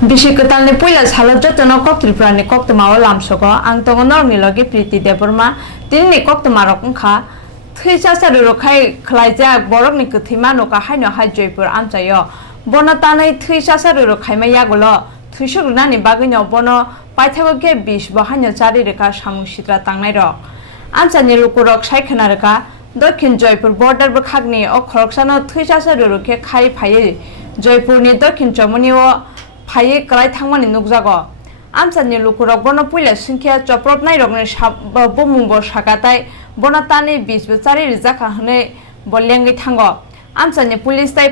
Bisi ketalni puila salo jotono kok triprani kok temawa lamsoko ang tongonor nilogi priti deborma tinni kok temarok ngkha thisa saruro khai khlaijak borok ni kuthima noka haino hai Jaipur amchayo bono tanai thisa saruro khaima yagulo thusuk nani bagino bono paithago ke 20 bahanyo chari reka samung sitra tangnai rok amchani lukurok saikhana reka Dokhin Jaipur border bakhagni o khoroksano thisa saruro ke khai phai Jaipur ni Dokhin Chamoni o Phai kalai thangmani nukjago amchani lukurok bono puila singkha choprop nai rokni bomungbo sakatai bono tani 20 bachari rijaka hne bolyangi thango amchani police tai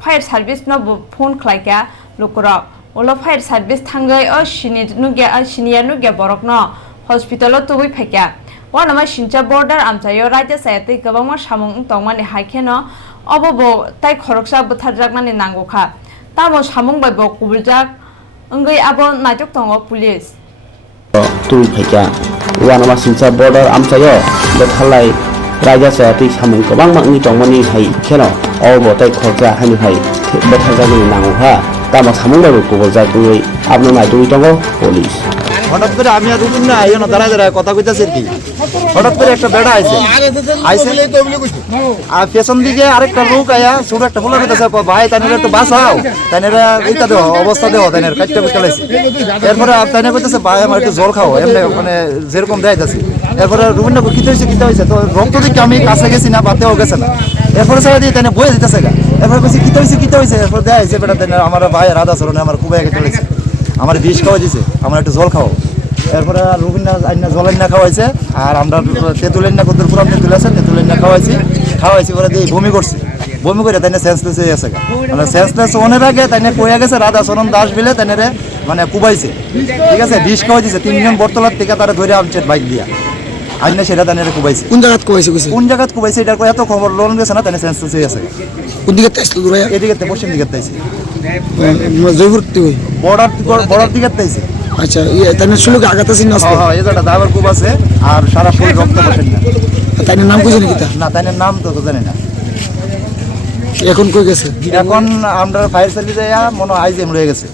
fire service no phone khlaika lukurok olo fire service thangai o siniya nugya borok no hospital o tubui phaikya wanama sincha border amchayo rajya sayate gabangma samung tongmani haikeno obobo tai khoroksa butharjakmani nangokha Tamo samung bai bok kubuljak enggai abo najok tongo police tui phaikya wanama sincha border amchayo bethalai raja sayati samung kobang mangni tongmani hai kheno obo tai khorja hani hai bethaljagni nangokha tamo samung bai kubuljak enggai abno najok tongo police হঠাৎ করে আমি আর Rubin না আইও না দাঁড়ায় দাঁড়ায় কথা কইতাছি কি হঠাৎ করে একটা বেড়া আইছে আর পেছন দিকে আরেকটা লোক আয়া ছোট একটা ফুলা কইতাছে ভাই তাইনের একটু বাঁচাও তাইনের এইটা দেও অবস্থা দেও তাইনের কাটটা বুঝালাইছে এরপরে তাইনে কইতাছে ভাই আমার একটু জল খাও এমনি মানে যেরকম দেখাইতাছি এরপরে রুবিন না কি হইছে তো রক্ত দিকে আমি কাছে গেছি না বাতেও গেছে না এরপরে সারা দিয়ে তাইনে বয়ে দিতেছে গা এরপরে কইছি কি হইছে এরপরে দেখাইছে বেটা তাইনের আমার ভাই রাধা চরণে আমার কুবাই গেছে আমার বিষ খাওয়া দিছে আমার একটু জল খাও এরপরে রুবিনা আইনা জল আইনা খাওয়াইছে আর আমরা তেঁতুল আইনা কদ্দুর পুরাম তেঁতুল আছে তেঁতুল আইনা খাওয়াইছি পরে দিয়ে বমি করে তাইনে সেন্সলেস হয়ে গেছে মানে সেন্সলেস ওনের আগে তাইনে কইয়া গেছে রাধা চরণ দাস বিলে তাইনে মানে কুবাইছে ঠিক আছে বিষ খাওয়াই দিছে 3 জন বর্তলার থেকে তারা ধরে আমছে বাইক দিয়া আইনা সেটা তাইনে কুবাইছে কোন জায়গাত কুবাইছে এটার এত খবর লোন গেছে না তাইনে সেন্সলেস হয়ে গেছে কোন দিকে তাইছিল দূরে এদিকে পশ্চিম দিকে তাইছে জয়পুর থেকে বর্ডার দিকে তাইছে আচ্ছা তাইনে শুলুকে আগাতাছিন না হ্যাঁ এই জায়গাটা দাবার খুব আছে আর সারা শরীর রক্ত বসেন না তাইনের নাম কইছেন কি তা না তাইনের নাম তো জানি না এখন কই গেছে এখন আমরা ফায়ার সার্ভিস আয়া মনে আইজেম রয়ে গেছে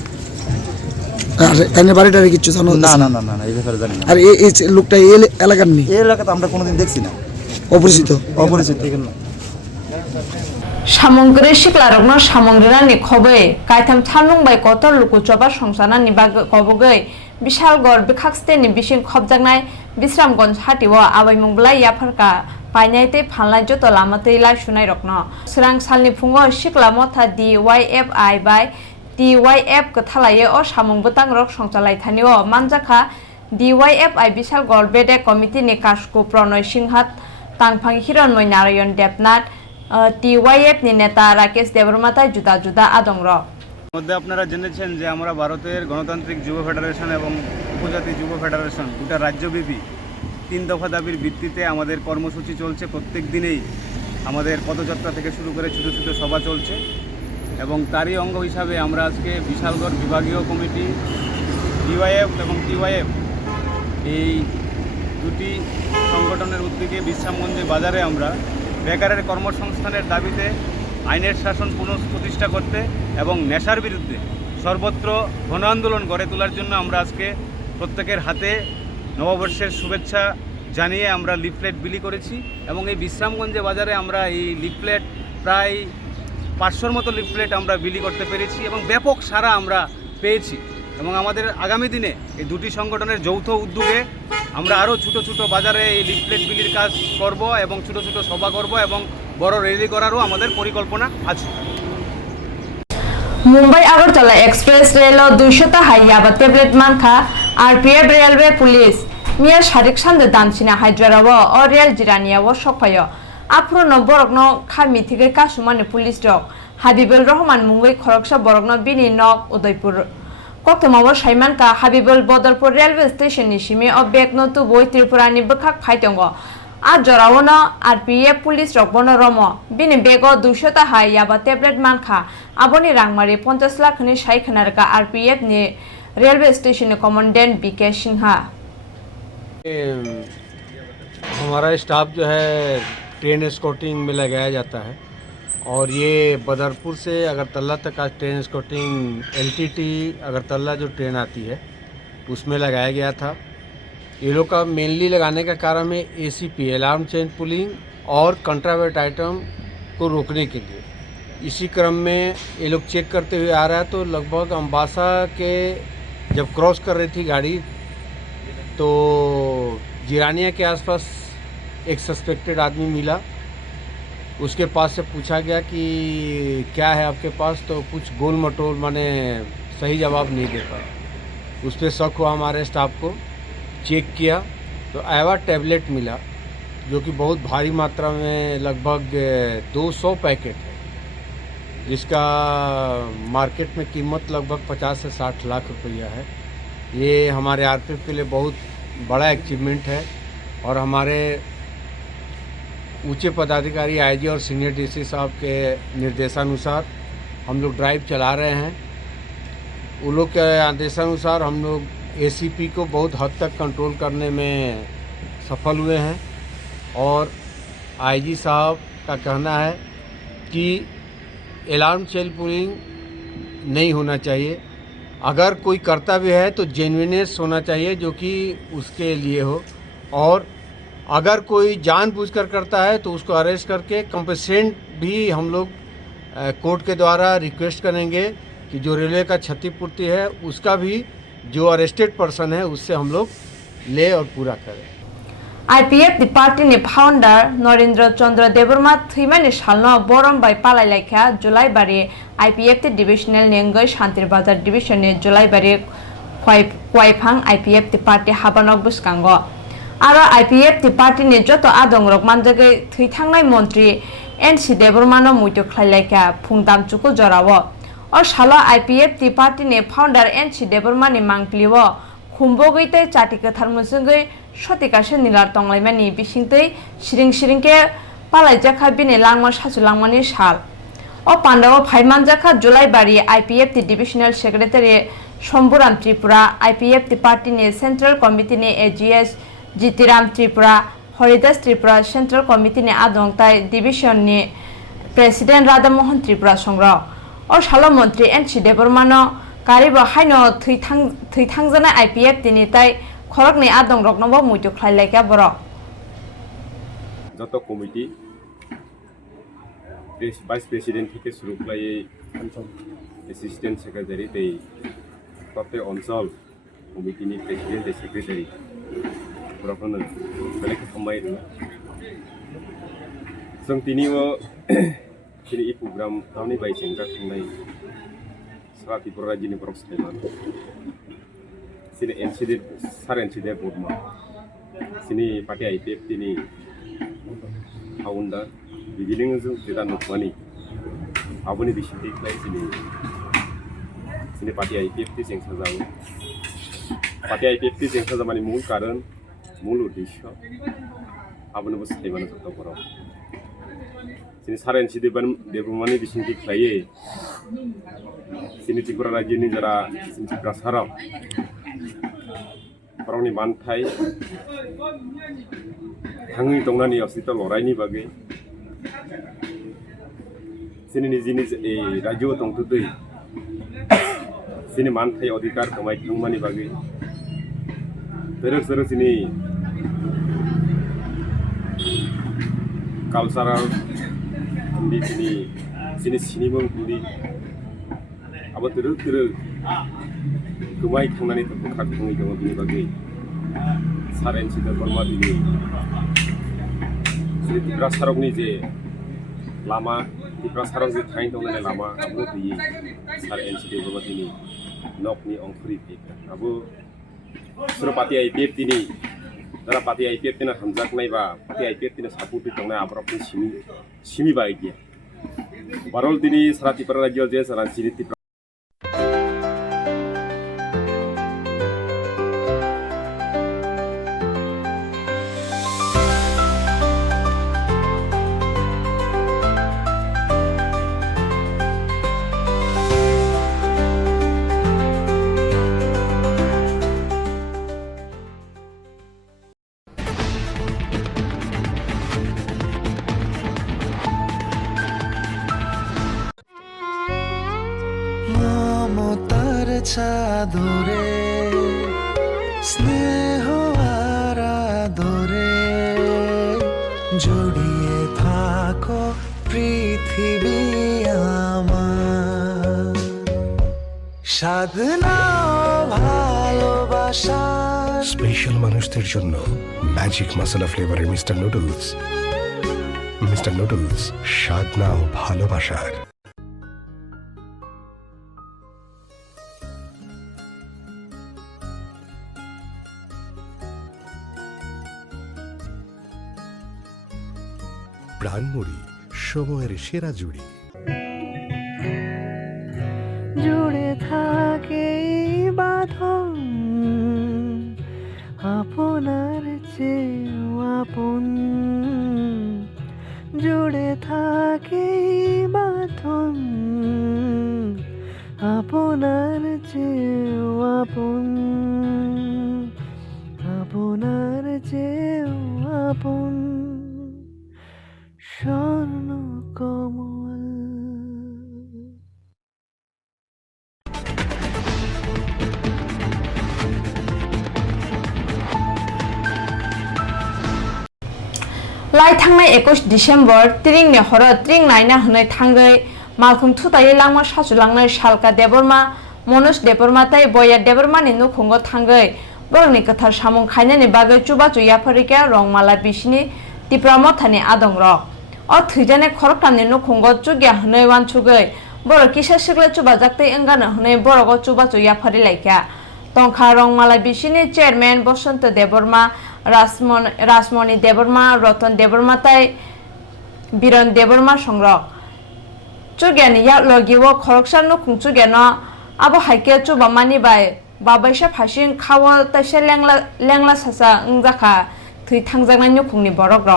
আর তাইনের বাড়িটা কিছু জানো না এই ব্যাপারে জানি না আর এই লোকটা এই এলাকার নেই এই এলাকাতে আমরা কোনোদিন দেখছি না অপরিচিত ঠিক না samungre siklarokno samungrani khobai kaitam thanung bai kotor luku choba songsanani bag kobogai bishal gor bikhaksteni bising khobjaknai bisramgonj hatiwo abaimungblai yafarka painaite phanlai joto lamate lai sunai rokno srang salni phungo sikla motha DYFI bai DYF kthalaye o samung butang rok songchalai thanio manjakha DYFI bishal gor bede committee ni kashku pronoy singhat tangphang hironmoi narayan debnath TYF ni নেতা রাকেশ দেববর্মাতায় জুদা আদংর মধ্যে আপনারা জেনেছেন যে আমরা ভারতের গণতান্ত্রিক যুব federation এবং উপজাতি যুব ফেডারেশন দুটা রাজ্যব্যাপী 3 দফা দাবির ভিত্তিতে আমাদের কর্মসূচি চলছে প্রত্যেক দিনেই আমাদের পদযাত্রা থেকে শুরু করে ছোট সভা চলছে এবং তারই অঙ্গ হিসাবে আমরা আজকে বিশালগড় বিভাগীয় কমিটি DYF এবং TYF এই দুটি সংগঠনের উদ্যোগে বিশ্রামগঞ্জে বাজারে আমরা বেকারের কর্মসংস্থানের দাবিতে আইনের শাসন পুনঃপ্রতিষ্ঠা করতে এবং নেশার বিরুদ্ধে সর্বত্র গণ আন্দোলন গড়ে তোলার জন্য আমরা আজকে প্রত্যেকের হাতে নববর্ষের শুভেচ্ছা জানিয়ে আমরা লিফলেট বিলি করেছি এবং এই বিশ্রামগঞ্জে বাজারে আমরা এই লিফলেট প্রায় 500-র মতো লিফলেট আমরা বিলি করতে পেরেছি এবং ব্যাপক সাড়া আমরা পেয়েছি এবং আমাদের আগামী দিনে এই দুটি সংগঠনের যৌথ উদ্যোগে আমরা আরও ছোট বাজারে এই লিফলেট বিলির কাজ করব এবং ছোট সভা করব এবং বড় র্যালি করারও আমাদের পরিকল্পনা আছে মুম্বাই আগরতলা এক্সপ্রেস রেল 200টা হাইয়াবা ট্যাবলেট মানখা RPF রেলওয়ে পুলিশ মিয়া শারিক সান্দে দানসিনা হাইদ্রারাও ও রেল জিরানিয়াও সফায় আফ্রন বরকন খামি থেকে কাসুমানে পুলিশ রক হাবিবুল রহমান মুম্বাই খরকসা বরকন বিনি নক Udaipur Koktamawo Shaimanka Habibul Bodorpur railway station ni shime o bekno tu boi Tripurani bekhak phaitongo Ajorawono RPF police rok bono romo bini bego 200 ta hai yaba tablet mankha aboni rangmari 50 lakh ni shaikhanarka RPF ni railway station commandant BK Sinha हमारा staff जो है train escorting में लगाया जाता है और ये बदरपुर से अगरतला तक आज ट्रेन स्कॉटिंग LTT अगरतला जो ट्रेन आती है उसमें लगाया गया था। ये लोग का मेनली लगाने का कारण है ACP अलार्म चेन पुलिंग और कंट्राबेट आइटम को रोकने के लिए। इसी क्रम में ये लोग चेक करते हुए आ रहा है तो लगभग अम्बासा के जब क्रॉस कर रही थी गाड़ी तो जिरानिया के आसपास एक सस्पेक्टेड आदमी मिला। उसके पास से पूछा गया कि क्या है आपके पास, तो कुछ गोल मटोल माने सही जवाब नहीं दे पाया। उस पर शक हुआ हमारे स्टाफ को, चेक किया तो एवा टैबलेट मिला जो कि बहुत भारी मात्रा में लगभग 200 पैकेट है, जिसका मार्केट में कीमत लगभग 50 से 60 लाख रुपया है। ये हमारे RPF के लिए बहुत बड़ा अचीवमेंट है और हमारे ऊंचे पदाधिकारी IG और सीनियर DC साहब के निर्देशानुसार हम लोग ड्राइव चला रहे हैं। उन लोग के आदेशानुसार हम लोग ACP को बहुत हद तक कंट्रोल करने में सफल हुए हैं और IG साहब का कहना है कि अलार्म चेन पुलिंग नहीं होना चाहिए। अगर कोई करता भी है तो जेन्युइनेस होना चाहिए जो कि उसके लिए हो, और अगर कोई जानबूझकर करता है तो उसको अरेस्ट करके कंपनसेट भी हम लोग कोर्ट के द्वारा रिक्वेस्ट करेंगे कि जो रेलवे का क्षतिपूर्ति है उसका भी जो अरेस्टेड पर्सन है उससे हम लोग ले और पूरा करें। IPF पार्टी ने फाउंडर नरेंद्र चंद्र देबरमा थैमानि सालनो बरम बाय पालाय लायखा जुलाई बारी IPF डिविजनल नेंगै शांतिर बाजार डिविजन ने जुलाई बारी क्वाइफांग IPF पार्टी हाबानक बुसकांगो आरो IPF पार्टी ने जतो आदंग मानजगै थैथांनाय मंत्री NC देबरमानो मुइतो खलायलायखा फुंदाम चुकु जरावो और सालो IPF पार्टी ने फाउंडर NC देबरमानि मांगप्लिवो खुम्बोगैतै चाटिकथार मुसुंगै सतिकासे निलार तंलायमानि बिसिंतै सिरिं के पालायजाखा बिने लांमा सासु लांमानि साल ओ पांडाव फाइमानजाखा जुलाई बारी IPF divisional secretary Shambhuram Tripura IPF party ने सेंट्रल कमिटी ने AGS Jitiram Tripura Haridas Tripura central committee ने आदंगताय डिविजन ने प्रेसिडेंट राधा मोहन त्रिपुरा संग्रह और सालो मंत्री NC देबरमानो गारिबो हाइनो थैथांजानाय IPF निताय खरकनि आदं रकनबो मुइतो खलायलायखा बर যত কমিটি ভাইস প্রেসিডেন্ট থেকে শুরু করে অ্যাসিস্ট্যান্ট সেক্রেটারি এই প্রত্যেক অঞ্চল কমিটিनि প্রেসিডেন্ট সেক্রেটারি फोरखौनो बेलेग खालामबाय दङ जों दिनैबो दिनै इ प्रग्राम गावनि बायसेंग्रा थांनाय सारा त्रिपुरा राज्योनि बरफ सायमान दिनै सार NCD बर्मा दिनै पार्टी IPF दिनै फाउंडार बिदिनो जों जेदा नुथुमानि आबोनि बिसिंथिफ्राय दिनै पार्टी IPF जेंसा जायो पार्टी IPF जेंसा जानायनि मूल कारण मूल उद्देश्य आबोनोबो सायमानो जतो बरफ दिनै सार NCD देबरमानि बिसिंथिफ्राय दिनै त्रिपुरा राज्योनि जरा कासाराव बरफनि मानथाय थाङै दंनानि अस्तित्व लड़ाइनि बागै दिनै निजिनि राज्योआव दंथ'दै दिनै मानथाय अधिकार कमायखांमानि बागै धोरों दिनै कालचाराल दिनै सिनेमा गुरि अब धोरों गोमायखांनानै खारखाङै दङ बिनि बागै सार NCD बर्मा दिनै त्रिपुरा सारकनि जे लामा त्रिपुरा सारक जे थाङै दंनाय लामा आबो गैयै सार NCD बर्मा दिनै नकनि अंखरि फैखा आबो सोर पार्टी IPF दिनै जरा पार्टी IPF दिनै हामजाकनायबा पार्टी IPF दिनै सापर्ट दंनाय आबरफनि सिमी बाय गैया बारल दिनै सारा त्रिपुरा राज्योआव जे सारा सिरि চাদরে স্নেহ আর আদরে জড়িয়ে থাকো পৃথিবী আমার সাধনা ভালোবাসা স্পেশাল মানুষদের জন্য ম্যাজিক মশলা ফ্লেভারের মিস্টার নুডলস। মিস্টার নুডলস, স্বাদ নাও ভালোবাসার। প্রাণমুড়ি, সময়ের সেরা জুড়ি। জুড়ে থাকে বাঁধন আপনার চেয়েও আপন জুড়ে থাকে বাঁধন আপনার চেয়েও আপন আপনার চেয়েও আপন স্বর্ণ কমল। লাই थांनाय 21 डिसेम्बर त्रिंनि हर त्रिं नायना होनाय थांगै मालखुं थुतायै लांमा सासुलांनाय सालका देबरमा मनोज देबरमा ताय बया देबरमानि नुखुंगो थांगै बरनि गोथार सामुं खायनायनि बागै चुबा चुयाफोरिका रंमाला बिसिनि तिप्रामथानि आदंरक अ थैजानाय खरकटानि नुखुंगो चुगिया होनाय वानसुगै बर किसा सिग्ला चुबा जाक्तै एंगानो होनाय बरगो चुबा चुयाफोरि लायखा तंखा रंमाला बिसिनि चेयरमैन बसंत देबरमा राजमणि देबरमा रतन देबरमा ताय बिरन देबरमा संग्रह चुगियानि या लगिवो खरकसा नुखुं चुगियानो आबो हाइके चुबा मानि बाय बाबायसा फासिं खावो तायसे लेंला सासा जाखा थै थांजानाय नुखुंनि बरक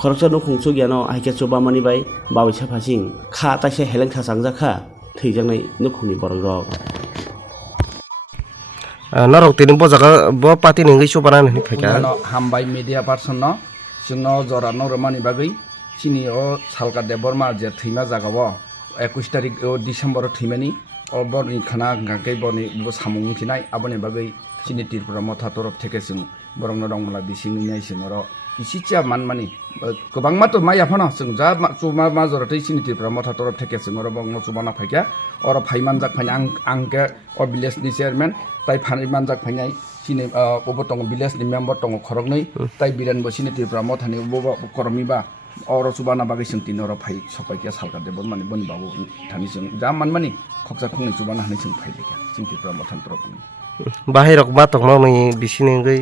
खरकसा नुखुं चुगियानो हाइके चुबा मानि बाय बाबायसा फासिं खा तायसे हेलें थासां जाखा थैजानाय नुखुंनि बरक नरक तिनि बजागा ब पार्टी नंगै सुबाना नि फैका हामबाय मिडिया पार्सन न जोंनो जरा नरमानि बागै सिनि अ सालका देबरमा जे थैमा जागाव 21 तारिख डिसेम्बर थैमानि अ बरनि खाना गांकै बरनि सामुं खिनाय आबनि बागै सिनि त्रिपुरा मथा तरफ थेके जों बरंनो दंमला बिसिनि नाय जोंर इसिचा मानमानि गोबां मातो माय आफाना जों जा चुमा माजरतै सिनि त्रिपुरा मथा तरफ थेके जोंर बंनो चुबाना फैका अर फाइमान जाक फाइन आंके अ विलेजनि चेयरमैन ताई फाइमान जाक फाइनाय सिनि ओबो दङ विलेजनि मेम्बर दङ खरगनै ताई बिरेन बसिनि त्रिपुरा मथानि ओबो करमिबा अर चुबाना बागै जों तिनर फाइ सपाइके सालका देबन माने बनि बाबु थानि जों जा मानमानि खक्सा खुंनै चुबाना हानै जों फाइलेका सिनि त्रिपुरा मथान तरफ बाहिरक मा तंमावनि बिसिनि गै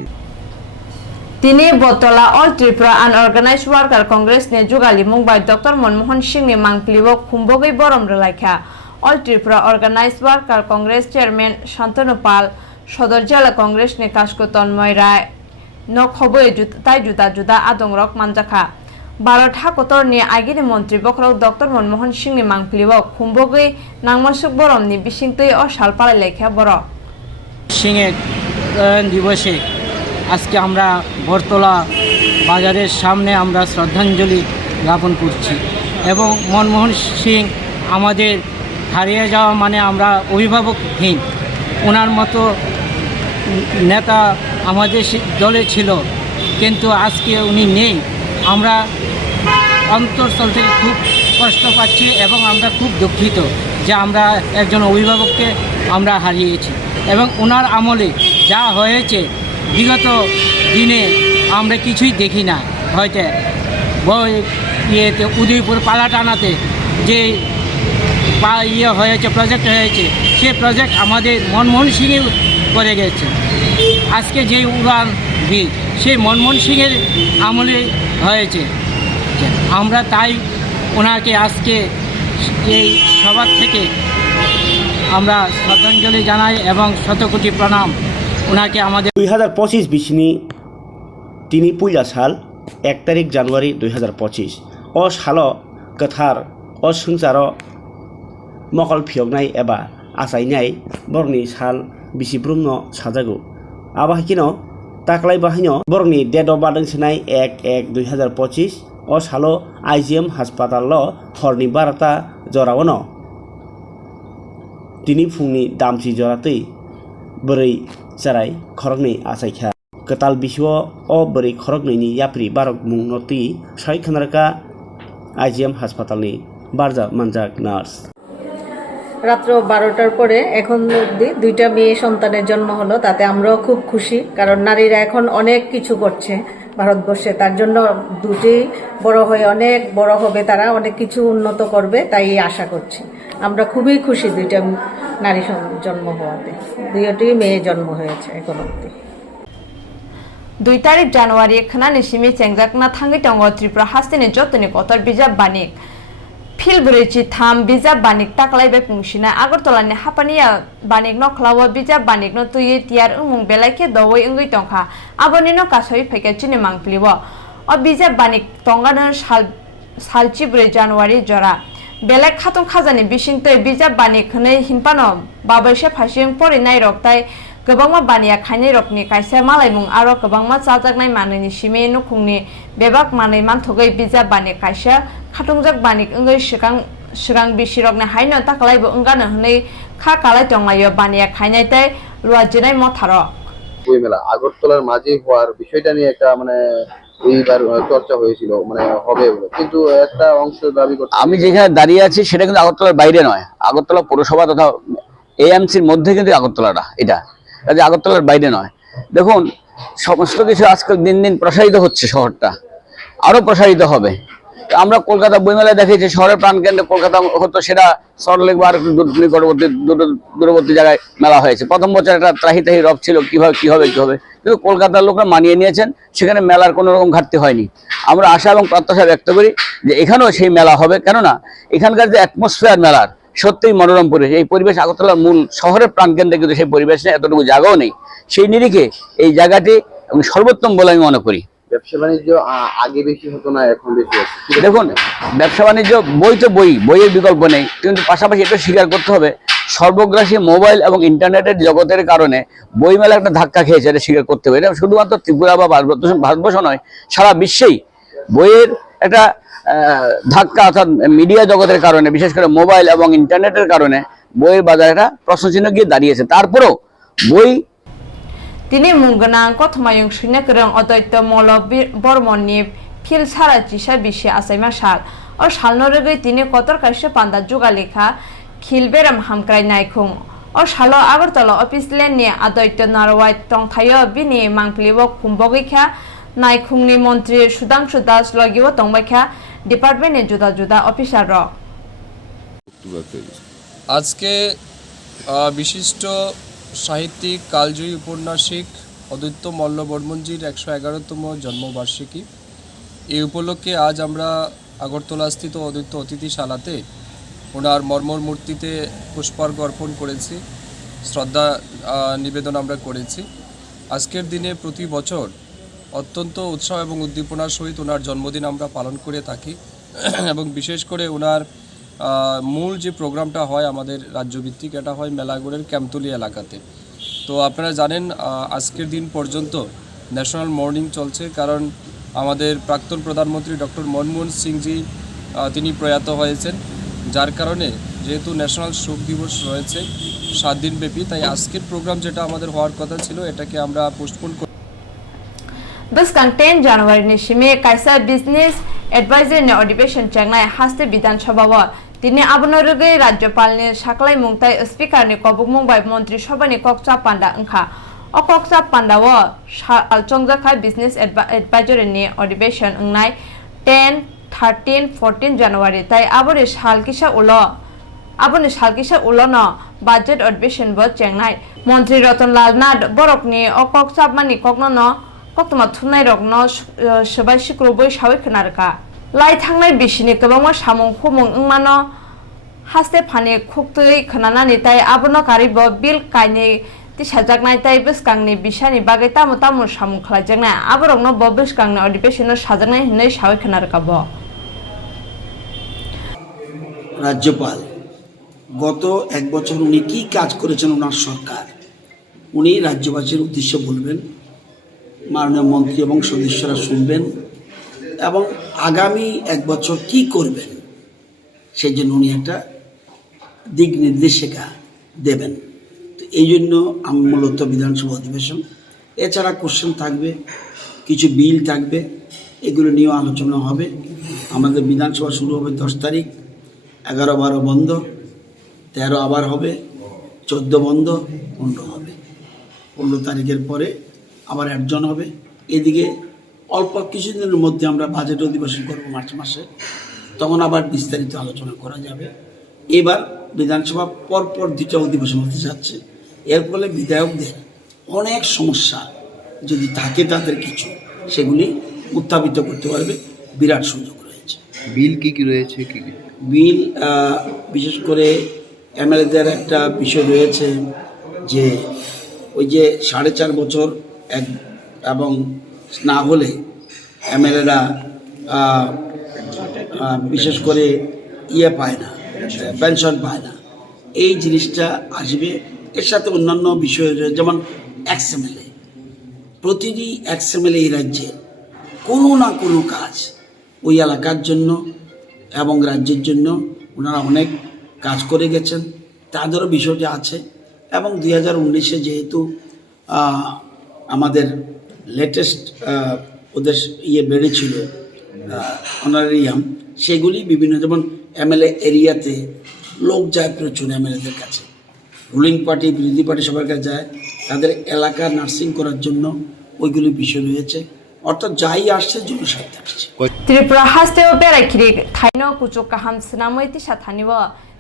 तिनी बतला all Tripura unorganised worker Congress ने जुगाली मुंबाई डॉक्टर मनमोहन सिंह ने मांगप्लिवो खुंबोगै बरम रलायखा all Tripura organised worker Congress chairman Shantanu Pal सदर जिला कांग्रेस ने कास्को तन्मय राय न खबै ताई जुदा जुदा आदंरक मानजाखा भारत हाकतर नि आगिनि मंत्री बखराव डॉक्टर मनमोहन सिंह ने मांगप्लिवो खुंबोगै नांमसुक बरम नि बिसिंतै अ सालपाला लेखा बर সিংয়ের দিবসে আজকে আমরা বরতলা বাজারের সামনে আমরা শ্রদ্ধাঞ্জলি জ্ঞাপন করছি এবং মনমোহন সিং আমাদের হারিয়ে যাওয়া মানে আমরা অভিভাবকহীন ওনার মতো নেতা আমাদের দলে ছিল কিন্তু আজকে উনি নেই আমরা অন্তঃস্থল থেকে খুব কষ্ট পাচ্ছি এবং আমরা খুব দুঃখিত যে আমরা একজন অভিভাবককে আমরা হারিয়েছি এবং ওনার আমলে যা হয়েছে বিগত দিনে আমরা কিছুই দেখি না হয়তো ইয়েতে উদয়পুর পালাটানাতে যে ইয়ে হয়েছে প্রজেক্ট হয়েছে সে প্রজেক্ট আমাদের মনমোহন সিংয়ে করে গেছে আজকে যে উড়ান ব্রিজ সেই মনমোহন সিংয়ের আমলে হয়েছে আমরা তাই ওনাকে আজকে এই সবার থেকে আমরা শ্রদ্ধাঞ্জলি জানাই এবং শতকোটি প্রণাম ওনাকে আমাদের 2025 बिसिनि तिनि पुइला साल 1 तारिख जानुवारि 2025 अ सालो गोथार अ संसार मकल फियगनाय एबा आसायनाय बरनि साल बिसिब्रुमनो साजागु आबाहिकिनो ताकलाय बाहायनो बरनि डेट अफ बार्थ सोनाय 1/1/2025 अ सालो आइजिएम हास्पाताल हरनि 12टा जरावनो tini fungni damsi joratei beri sarai khorokni asaikha ketal biswa o beri khorokni ni yapri barok mung noti sai khanarka IGM হাসপাতালনি বারজা মানজাক নার্স। রাত্র 12টার পরে এখন অবধি 2টা মেয়ে সন্তানের জন্ম হলো, তাতে আমরাও খুব খুশি, কারণ নারীরা এখন অনেক কিছু করছে ভারতবর্ষে, তার জন্য দুটি বড় হয়ে অনেক বড় হবে, তারা অনেক কিছু উন্নত করবে, তাই আশা করছি। আমরা খুবই খুশি 2টা নারী জন্ম হওয়াতে, 2টি মেয়ে জন্ম হয়েছে এখন অবধি। 2 তারিখ জানুয়ারি খানানি সিমি চেংজাকনা থাঙ্গি দङ त्रिपुरा हास्तिनि जतनि कतर बिजाब बानिक फिलब्रैचि थाम बिजाब बानिक ताक्लायबाय पुंसिना आगरतलानि हापानिया बानिक नखलाव बिजाब बानिक न तुयै तियार उमुं बेलायखे दवै ओंगै तंखा आबनि न कासै फैके चिनि मांगप्लिव अ बिजाब बानिक तंगानो सालचि 4 জানুয়ারি जरा बेलेग खातुं खाजानि बिसिंतै बिजाब बानिक हनै हिनपानो बाबायसे फासिं परिनाय रक्ताय गोबांमा बानिया खायनै रकनि कायसे मालायमुं आरो गोबांमा जाजागनाय मानैनि सिमे नुखुंनि बेबाक मानै मानथगै बिजाब बानि कायसे खाथुंजाक बानिक ओंगै सिगां बिसिरकनि हायनो ताकलायबो ओंगानो हनै खा कालाय दंलायो बानिया खायनायतै लुआजिनाय मथारक বই মেলা আগরতলার মাঝে হওয়ার বিষয়টা নিয়ে একটা মানে এইবার চর্চা হয়েছিল, মানে হবে বলে, কিন্তু একটা অংশ দাবি করছে। আমি যেখানে দাঁড়িয়ে আছি সেটা কিন্তু আগরতলার বাইরে নয়, আগরতলা পৌরসভা তথা এএমসির মধ্যে কিন্তু আগরতলাটা, এটা কাজে আগরতলার বাইরে নয়। দেখুন সমস্ত কিছু আজকাল দিন দিন প্রসারিত হচ্ছে, শহরটা আরো প্রসারিত হবে। আমরা কলকাতা বইমেলায় দেখেছি শহরের প্রাণকেন্দ্রে কলকাতা হতো, সেটা সল্টলেক বা নিকটবর্তী দূরবর্তী জায়গায় মেলা হয়েছে। প্রথম বছর একটা ত্রাহি রব ছিল কিভাবে কি হবে কিন্তু কলকাতার লোকরা মানিয়ে নিয়েছেন, সেখানে মেলার কোনো রকম ঘাটতি হয়নি। আমরা আশা এবং প্রত্যাশা ব্যক্ত করি যে এখানেও সেই মেলা হবে, কেননা এখানকার যে অ্যাটমসফিয়ার মেলার সত্যিই মনোরম পরিবেশ, এই পরিবেশ আগরতলার মূল শহরের প্রাণকেন্দ্রে কিন্তু সেই পরিবেশ নেই, এতটুকু জায়গাও নেই। সেই নিরিখে এই জায়গাটি আমি সর্বোত্তম বলে আমি মনে করি। ব্যবসা বাণিজ্য আগে বেশি হতো না, এখন বেশি হচ্ছে। দেখুন ব্যবসা বাণিজ্য বই তো বইয়ের বিকল্প নেই, কিন্তু পাশাপাশি এটা স্বীকার করতে হবে সর্বগ্রাসী মোবাইল এবং ইন্টারনেটের জগতের কারণে বইমেলা একটা ধাক্কা খেয়েছে, এটা স্বীকার করতে হবে। এটা শুধুমাত্র ত্রিপুরা বা ভারতবর্ষ নয়, সারা বিশ্বেই বইয়ের একটা ধাক্কা, অর্থাৎ মিডিয়া জগতের কারণে, বিশেষ করে মোবাইল এবং ইন্টারনেটের কারণে বইয়ের বাজারে একটা প্রশ্নচিহ্ন গিয়ে দাঁড়িয়েছে। তারপরেও বই তিনি মুঙ্গনাং কথমায়ং সুইনাকরং অদ্বৈত মল বর্মননি ফিল সারা চিসা বিশে আসাইমা সাল ও সালনরগৈ তিনি কতর কাইসে পান্দা जुगालेखा खिल बेराम हामक्राय नायखुं ও সালো আগরতলা অফিস লেননি অদ্বৈত নারওয়াই টংথাयो बिनि मांगप्लिबो खुंबगैखा नायखुंनि मन्त्री सुदांशु दास लगिबो तंबायखा डिपार्टमेन्टनि जुदा जुदा अफिसार रक। আজকে বিশিষ্ট সাহিত্যিক কালজয়ী উপন্যাসিক অদ্বৈত মল্ল বর্মনজির 111তম জন্মবার্ষিকী। এই উপলক্ষে আজ আমরা আগরতলাস্থিত অদ্বৈত অতিথিশালাতে ওনার মর্মর মূর্তিতে পুষ্পার্ঘ্য অর্পণ করেছি, শ্রদ্ধা নিবেদন আমরা করেছি। আজকের দিনে প্রতি বছর অত্যন্ত উৎসাহ এবং উদ্দীপনার সহিত ওনার জন্মদিন আমরা পালন করে থাকি এবং বিশেষ করে ওনার মূল যে প্রোগ্রামটা হয় আমাদের রাজ্যভিত্তিক, এটা হয় মেলাগড়ের ক্যাম্পতলি এলাকাতে। তো আপনারা জানেন আজকের দিন পর্যন্ত ন্যাশনাল মর্নিং চলছে, কারণ আমাদের প্রাক্তন প্রধানমন্ত্রী ডক্টর মনমোহন সিংজি তিনি প্রয়াত হয়েছেন, যার কারণে যেহেতু ন্যাশনাল শোক দিবস রয়েছে 7 দিনব্যাপী, তাই আজকের প্রোগ্রাম যেটা আমাদের হওয়ার কথা ছিল এটাকে আমরা পোস্টপোন করি। Biskan 10 January ni shime kaisa business advisor ni अधिवेशन चंगनाय हास्ते विधानसभा व तिनी आबनरगै राज्यपाल नि साखलाय मुंगताय स्पीकर नि कबुकमुं बाय मंत्री सभा नि कक्सा पांडा अंखा अ कक्सा पांडा व अलचंगजाखा बिजनेस एडवाइजर नि अधिवेशन अंगनाय 10, 13, 14 January ताय आबोनि सालकिसा उलो न बजेट अधिवेशन ब चंगनाय मंत्री रतनलाल नाथ बरकनि अ कक्सा मानि ककनो न कक्तमा थुनाय रकनो सबाय सिक्रुबै सावै खोनारका लाई थांनाय बिसिनि गोबांमा सामुं खुमुं ओंमानो हास्ते फानि खुक्तै खोनानानै ताय आबनो कारिब बिल कायनि तिसाजाकनाय ताय बिसकांनि बिसानि बागै तामु तामु सामुं खालायजाकनाय आबरकनो ब बिसकांनि अधिवेशनो साजाकनाय होननाय सावै खोनारका ब। রাজ্যপাল গত 1 বছর উনি কি কাজ করেছেন ওনার সরকার, উনি রাজ্যবাসীর উদ্দেশ্যে বলবেন, মাননীয় মন্ত্রী এবং সদস্যরা শুনবেন এবং আগামী 1 বছর কি করবেন সেই জন্য উনি একটা দিক নির্দেশিকা দেবেন। তো এই জন্য আমি মূলত বিধানসভা অধিবেশন, এছাড়া কোশ্চেন থাকবে, কিছু বিল থাকবে, এগুলো নিয়েও আলোচনা হবে। আমাদের বিধানসভা শুরু হবে 10 তারিখ, 11-12 বন্ধ, 13 আবার হবে, 14 বন্ধ, 15 হবে। 15 তারিখের পরে আবার অ্যাডজন হবে। এদিকে অল্প কিছুদিনের মধ্যে আমরা বাজেট অধিবেশন করবো মার্চ মাসে, তখন আবার বিস্তারিত আলোচনা করা যাবে। এবার বিধানসভা পরপর 2টা অধিবেশন হতে যাচ্ছে, এর ফলে বিধায়কদের অনেক সমস্যা যদি থাকে তাদের কিছু, সেগুলি উত্থাপিত করতে পারবে, বিরাট সুযোগ রয়েছে। বিল কি রয়েছে? কি বিল বিশেষ করে এমএলএদের একটা বিষয় রয়েছে যে ওই যে 4.5 বছর এবং না হলে এমএলএরা বিশেষ করে পায় না, পেনশন পায় না, এই জিনিসটা আসবে। এর সাথে অন্যান্য বিষয় রয়েছে, যেমন এক্সএমএলএ, প্রতিটি এক্সএমএলএ এই রাজ্যে কোনো না কোনো কাজ ওই এলাকার জন্য এবং রাজ্যের জন্য ওনারা অনেক কাজ করে গেছেন, তাদেরও বিষয়টি আছে। এবং 2019-এ যেহেতু আমাদের লেটেস্ট ওদের বেড়েছিল অনারেরিয়াম, সেগুলি বিভিন্ন, যেমন এমএলএ এরিয়াতে লোক যায় প্রচুর এমএলএদের কাছে, রুলিং পার্টি বিরোধী পার্টি সবার কাছে যায়, তাদের এলাকা নার্সিং করার জন্য ওইগুলি বিষয় রয়েছে। অর্থাৎ যাই আসছে জনস্বার্থে আসছে। ত্রিপুরা হাস্তেও বেড়াইখিরি থাইনো কুচুক কাহাম সিনামই তিসা থানিব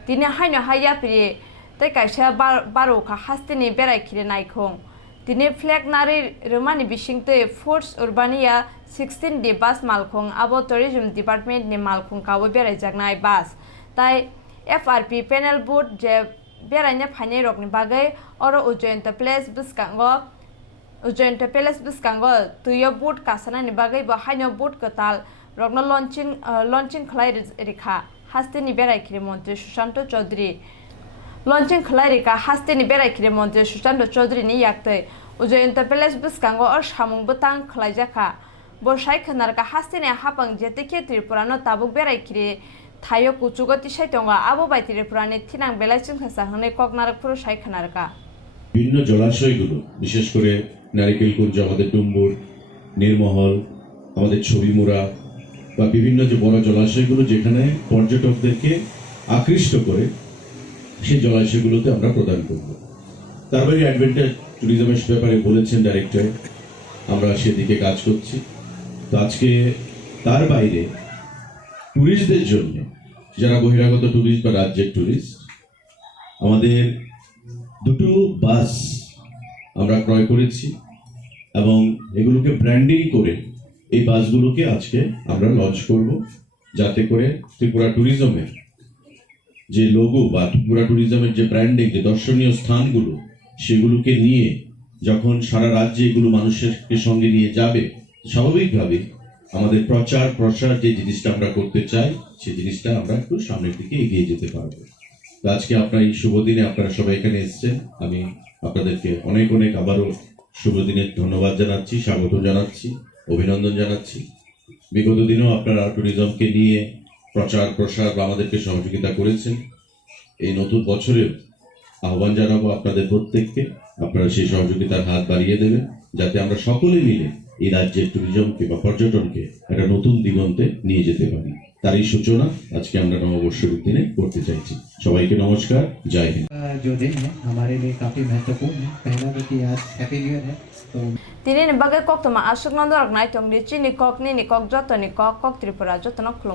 তিনি হাইনো হাইয়া পিরি তাই কাইসা বারোখা হাস্তেনি বেড়াইখিরি নাইখং তিনি ফ্লেগ নারী রোমানি বিশিংতে ফোর্স উরবানিয়া 16D বাস মালখং আবো ট্যুরিজম ডিপার্টমেন্টনি মালখং কাবো বেড়াইজাকনাই বাস তাই FRP প্যানেল বোর্ড যে বেড়াইনা ফাইনাই রকনি বাগै अरो उज्जयन्त प्लेस बिस्कांगो तुयो बोट कासानानि बागै बो हाइनो बोट कताल रगनो लॉन्चिंग खलाय रेखा हास्तेनि बेरायखिरि मन्त्री सुशांत चौधरी लॉन्चिंग खलाय रेखा हास्तेनि बेरायखिरि मन्त्री सुशांत चौधरीनि याक्तै उज्जयन्त प्लेस बिस्कांगो और सामुं बतां खलायजाखा बसाय खनारका हास्तेनि हापां जेतेखे त्रिपुरानो ताबुक बेरायखिरि थायो कुचुगति साइतंगा आबो बाय त्रिपुरानि थिनां बेलाइसिं खासाहनै ककनारक पुरो साय खनारका বিভিন্ন জলাশয়গুলো, বিশেষ করে নারিকেলকুঞ্জ, আমাদের ডুম্বুর, নীরমহল, আমাদের ছবিমুড়া বা বিভিন্ন যে বড় জলাশয়গুলো যেখানে পর্যটকদেরকে আকৃষ্ট করে, সেই জলাশয়গুলোতে আমরা প্রদান করব। তার বাইরে অ্যাডভেঞ্চার ট্যুরিজমের ব্যাপারে বলেছেন ডাইরেক্টর, আমরা সেদিকে কাজ করছি। তো আজকে তার বাইরে ট্যুরিস্টদের জন্য, যারা বহিরাগত ট্যুরিস্ট বা রাজ্যের ট্যুরিস্ট, আমাদের 2টো বাস আমরা ক্রয় করেছি এবং এগুলোকে ব্র্যান্ডিং করে এই বাসগুলোকে আজকে আমরা লঞ্চ করব, যাতে করে ত্রিপুরা ট্যুরিজমের যে লোগো বা ত্রিপুরা ট্যুরিজমের যে ব্র্যান্ডিং, যে দর্শনীয় স্থানগুলো, সেগুলোকে নিয়ে যখন সারা রাজ্যে এগুলো মানুষের সঙ্গে নিয়ে যাবে, স্বাভাবিকভাবে আমাদের প্রচার প্রসার যে জিনিসটা আমরা করতে চাই, সেই জিনিসটা আমরা একটু সামনের দিকে এগিয়ে যেতে পারবো। আজকে আপনার এই শুভ দিনে আপনারা সবাই এখানে এসেছেন, আমি আপনাদেরকে অনেক অনেক আবারও শুভ দিনের ধন্যবাদ জানাচ্ছি, স্বাগত জানাচ্ছি, অভিনন্দন জানাচ্ছি। বিগত দিনেও আপনারা ট্যুরিজমকে নিয়ে প্রচার প্রসার বা আমাদেরকে সহযোগিতা করেছেন। এই নতুন বছরেও আহ্বান জানাবো আপনাদের প্রত্যেককে, আপনারা সেই সহযোগিতার হাত বাড়িয়ে দেবেন, যাতে আমরা সকলে মিলে এই রাজ্যের ট্যুরিজমকে বা পর্যটনকে একটা নতুন দিগন্তে নিয়ে যেতে পারি। তার এই সূচনা আজকে আমরা নববর্ষের দিনে করতে চাইছি। সবাইকে নমস্কার, জয় হিন্দ। जो दिन है हमारे लिए काफी महत्वपूर्ण है। पहला तो कि आज हैप्पी न्यू ईयर है। तो तिनी बागै कक्तमा आसुक नन्दरक नाइतंग चिनी कक नि कक जतनि कक त्रिपुरा जतन खुलुम